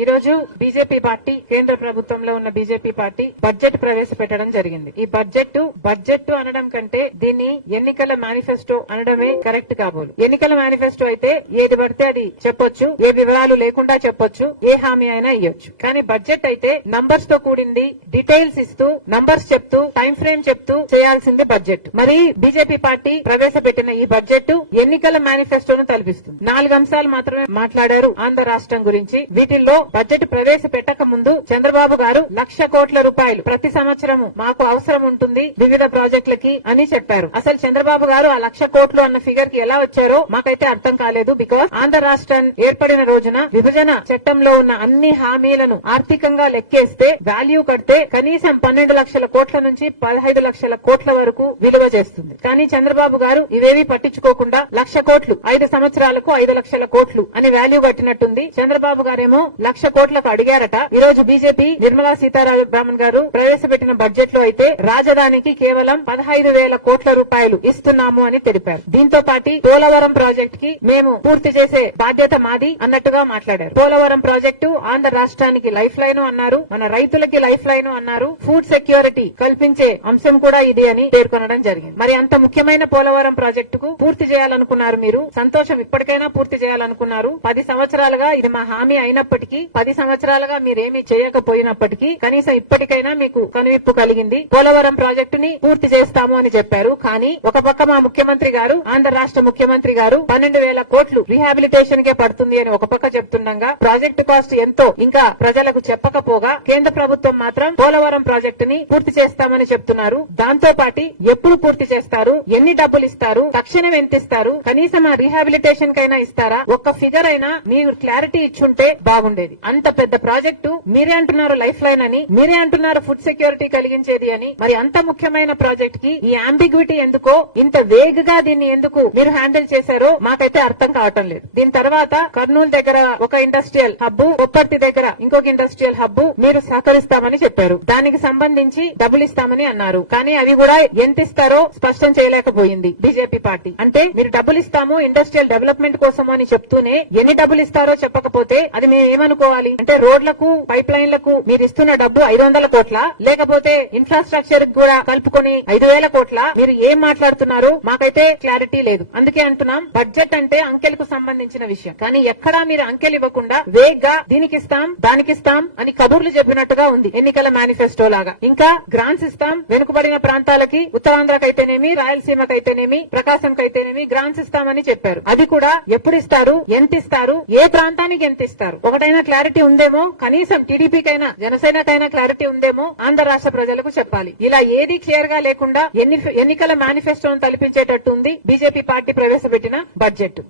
ఈ రోజు BJP party కేంద్ర ప్రభుత్వంలో ఉన్న బీజేపీ పార్టీ బడ్జెట్ ప్రవేశపెట్టడం జరిగింది. ఈ బడ్జెట్ అనడం కంటే దీన్ని ఎన్నికల మేనిఫెస్టో అనడమే కరెక్ట్ కాబోలు. ఎన్నికల మేనిఫెస్టో అయితే ఏది పడితే అది చెప్పొచ్చు, ఏ వివరాలు లేకుండా చెప్పొచ్చు, ఏ హామీ అయినా ఇవ్వచ్చు. కానీ బడ్జెట్ అయితే నంబర్స్ తో కూడింది, డీటెయిల్స్ ఇస్తూ నంబర్స్ చెప్తూ టైం ఫ్రేమ్ చెప్తూ చేయాల్సింది బడ్జెట్. మరి బీజేపీ పార్టీ ప్రవేశపెట్టిన ఈ బడ్జెట్ ఎన్నికల మేనిఫెస్టోను తలపిస్తుంది. 4 అంశాలు మాత్రమే మాట్లాడారు ఆంధ్ర రాష్ట్రం గురించి. వీటిల్లో బడ్జెట్ ప్రవేశపెట్టక ముందు చంద్రబాబు గారు 1,00,000 కోట్ల రూపాయలు ప్రతి సంవత్సరము మాకు అవసరం ఉంటుంది వివిధ ప్రాజెక్టులకి అని చెప్పారు. అసలు చంద్రబాబు గారు ఆ 1,00,000 కోట్లు అన్న ఫిగర్ కి ఎలా వచ్చారో మాకైతే అర్థం కాలేదు. బికాస్ ఆంధ్ర రాష్ట్రం ఏర్పడిన రోజున విభజన చట్టంలో ఉన్న అన్ని హామీలను ఆర్థికంగా లెక్కేస్తే వాల్యూ కడితే కనీసం 12 లక్షల కోట్ల నుంచి 15 లక్షల కోట్ల వరకు విలువ చేస్తుంది. కానీ చంద్రబాబు గారు ఇవేవి పట్టించుకోకుండా 1,00,000 కోట్లు 5 సంవత్సరాలకు 5 లక్షల కోట్లు అని వాల్యూ కట్టినట్టుంది. చంద్రబాబు గారేమో 1,00,000 కోట్లకు అడిగారట. ఈ రోజు బీజేపీ నిర్మలా సీతారామన్ గారు ప్రవేశపెట్టిన బడ్జెట్ లో అయితే రాజధానికి కేవలం 15,000 కోట్ల రూపాయలు ఇస్తున్నాము అని తెలిపారు. దీంతో పాటు పోలవరం ప్రాజెక్ట్ కి మేము పూర్తి చేసే బాధ్యత మాది అన్నట్టుగా మాట్లాడారు. పోలవరం ప్రాజెక్టు ఆంధ్ర రాష్ట్రానికి లైఫ్ లైన్ అన్నారు, మన రైతులకి లైఫ్ లైన్ అన్నారు, ఫుడ్ సెక్యూరిటీ కల్పించే అంశం కూడా ఇది అని పేర్కొనడం జరిగింది. మరి అంత ముఖ్యమైన పోలవరం ప్రాజెక్టుకు పూర్తి చేయాలనుకున్నారు మీరు, సంతోషం, ఇప్పటికైనా పూర్తి చేయాలనుకున్నారు. 10 సంవత్సరాలుగా ఇది మా హామీ అయినప్పటికీ, 10 సంవత్సరాలుగా మీరేమీ చేయకపోయినప్పటికీ కనీసం ఇప్పటికైనా మీకు కనువిప్పు కలిగింది. పోలవరం ప్రాజెక్టుని పూర్తి చేస్తాము అని చెప్పారు. కానీ ఒక పక్క మా ముఖ్యమంత్రి గారు, ఆంధ్ర రాష్ట్ర ముఖ్యమంత్రి గారు 12,000 కోట్లు రీహాబిలిటేషన్ కే పడుతుంది అని ఒక పక్క చెప్తుండగా ప్రాజెక్టు కాస్ట్ ఎంతో ఇంకా ప్రజలకు చెప్పకపోగా కేంద్ర ప్రభుత్వం మాత్రం పోలవరం ప్రాజెక్టుని పూర్తి చేస్తామని చెప్తున్నారు. దాంతో పాటు ఎప్పుడు పూర్తి చేస్తారు, ఎన్ని డబ్బులు ఇస్తారు, తక్షణం ఎంత ఇస్తారు, కనీసం ఆ రీహాబిలిటేషన్ కైనా ఇస్తారా, ఒక్క ఫిగర్ అయినా మీరు క్లారిటీ ఇచ్చుంటే బాగుండేది. అంత పెద్ద ప్రాజెక్టు మీరే అంటున్నారు లైఫ్ లైన్ అని, మీరే అంటున్నారు ఫుడ్ సెక్యూరిటీ కలిగించేది అని. మరి అంత ముఖ్యమైన ప్రాజెక్ట్ కి ఈ అంబిగ్విటీ ఎందుకో, ఇంత వేగ్ గా దీన్ని ఎందుకు మీరు హ్యాండిల్ చేశారో మాకైతే అర్థం కావటం లేదు. దీని తర్వాత కర్నూలు దగ్గర ఒక ఇండస్ట్రియల్ హబ్, కొప్పర్తి దగ్గర ఇంకొక ఇండస్ట్రియల్ హబ్ మీరు సహకరిస్తామని చెప్పారు. దానికి సంబంధించి డబ్బులు ఇస్తామని అన్నారు. కానీ అవి కూడా ఎంత ఇస్తారో స్పష్టం చేయలేకపోయింది బీజేపీ పార్టీ. అంటే మీరు డబ్బులు ఇస్తాము ఇండస్ట్రియల్ డెవలప్మెంట్ కోసం అని చెప్తూనే ఎన్ని డబ్బులు ఇస్తారో చెప్పకపోతే అది మేము ఏమనుకోవాలి? అంటే రోడ్లకు, పైప్ లైన్లకు మీరు ఇస్తున్న డబ్బు 500 కోట్ల, లేకపోతే ఇన్ఫ్రాస్ట్రక్చర్ కూడా కలుపుకొని 5,000 కోట్ల, మీరు ఏం మాట్లాడుతున్నారో మాకైతే క్లారిటీ లేదు. అందుకే అంటున్నాం బడ్జెట్ అంటే అంకెలకు సంబంధించిన విషయం. కానీ ఎక్కడా మీరు అంకెలు ఇవ్వకుండా వేగ్ గా దీనికిస్తాం దానికిస్తాం అని కబుర్లు చెప్పినట్టుగా ఉంది ఎన్నికల మేనిఫెస్టో లాగా. ఇంకా గ్రాంట్స్ ఇస్తాం వెనుకబడిన ప్రాంతాలకి, ఉత్తరాంధ్రకైతేనేమి, రాయలసీమకైతేనేమి, ప్రకాశంకైతేనేమి గ్రాంట్స్ ఇస్తామని చెప్పారు. అది కూడా ఎప్పుడు ఇస్తారు, ఎంత ఇస్తారు, ఏ ప్రాంతానికి ఎంత ఇస్తారు, ఒకటైనా క్లారిటీ ఉందేమో, కనీసం టీడీపీకైనా జనసేనకైనా క్లారిటీ ఉందేమో ఆంధ్ర రాష్ట్ర ప్రజలకు చెప్పాలి. ఇలా ఏది క్లియర్ గా లేకుండా ఎన్నికల మేనిఫెస్టోను తలపించేటట్టు ఉంది బీజేపీ పార్టీ ప్రవేశపెట్టిన బడ్జెట్.